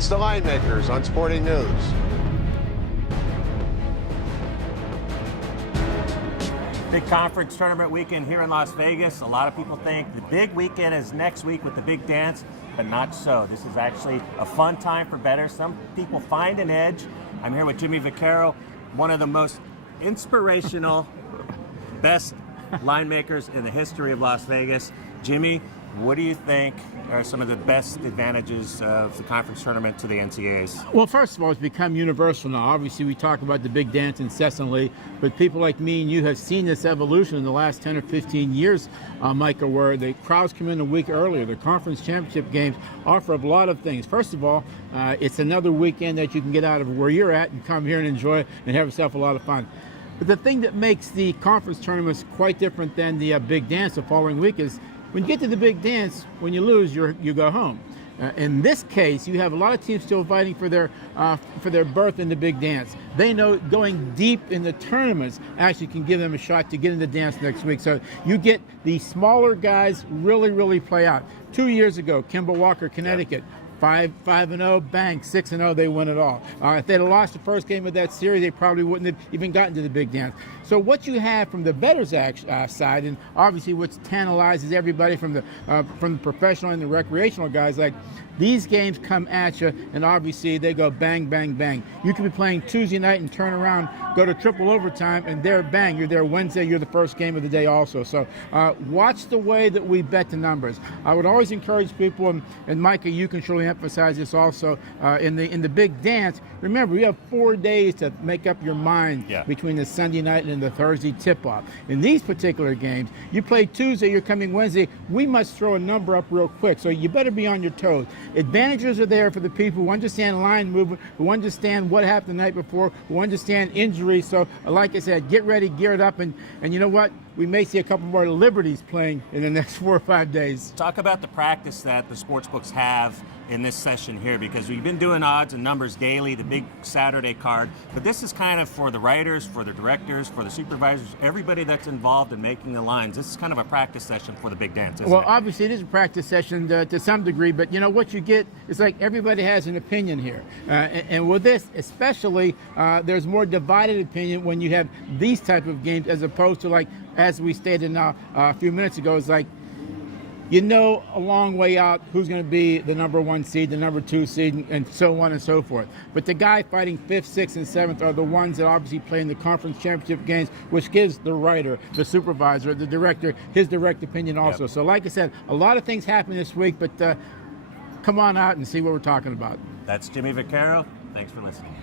It's the Linemakers on Sporting News. Big conference tournament weekend here in Las Vegas. A lot of people think the big weekend is next week with the big dance, but not so. This is actually a fun time for bettors. Some people find an edge. I'm here with Jimmy Vaccaro, one of the most inspirational, best line makers in the history of Las Vegas. Jimmy, what do you think are some of the best advantages of the conference tournament to the NCAAs? Well, first of all, it's become universal now. Obviously, we talk about the big dance incessantly, but people like me and you have seen this evolution in the last 10 or 15 years, Micah, where the crowds come in a week earlier. The conference championship games offer a lot of things. First of all, it's another weekend that you can get out of where you're at and come here and enjoy it and have yourself a lot of fun. But the thing that makes the conference tournaments quite different than the big dance the following week is when you get to the big dance, when you lose, you go home. In this case, you have a lot of teams still fighting for their berth in the big dance. They know going deep in the tournaments actually can give them a shot to get in the dance next week. So you get the smaller guys really play out. 2 years ago, Kemba Walker, Connecticut. Yep. 5-0, bang, 6-0, they win it all. If they'd have lost the first game of that series, they probably wouldn't have even gotten to the big dance. So what you have from the bettors side, and obviously what tantalizes everybody from the professional and the recreational guys, like these games come at you, and obviously they go bang, bang, bang. You could be playing Tuesday night and turn around, go to triple overtime, and there, bang, you're there Wednesday, you're the first game of the day also. So watch the way that we bet the numbers. I would always encourage people, and Micah, you can surely emphasize this also, in the big dance. Remember, you have 4 days to make up your mind between the Sunday night and the Thursday tip-off. In these particular games, you play Tuesday, you're coming Wednesday, we must throw a number up real quick, so you better be on your toes. Advantages are there for the people who understand line movement, who understand what happened the night before, who understand injuries. So, like I said, get ready, gear it up, and you know what? We may see a couple more Liberties playing in the next 4 or 5 days. Talk about the practice that the sportsbooks have in this session here, because we've been doing odds and numbers daily, the big Saturday card, but this is kind of for the writers, for the directors, for the supervisors, everybody that's involved in making the lines. This is kind of a practice session for the big dance, isn't it? Well, obviously it is a practice session to some degree, but you know what you get is like everybody has an opinion here. And with this, especially, there's more divided opinion when you have these type of games as opposed to, like, as we stated now a few minutes ago, it's like, you know, a long way out who's going to be the number 1 seed, the number 2 seed, and so on and so forth. But the guy fighting 5th, 6th, and 7th are the ones that obviously play in the conference championship games, which gives the writer, the supervisor, the director, his direct opinion also. Yep. So like I said, a lot of things happen this week, but come on out and see what we're talking about. That's Jimmy Vaccaro. Thanks for listening.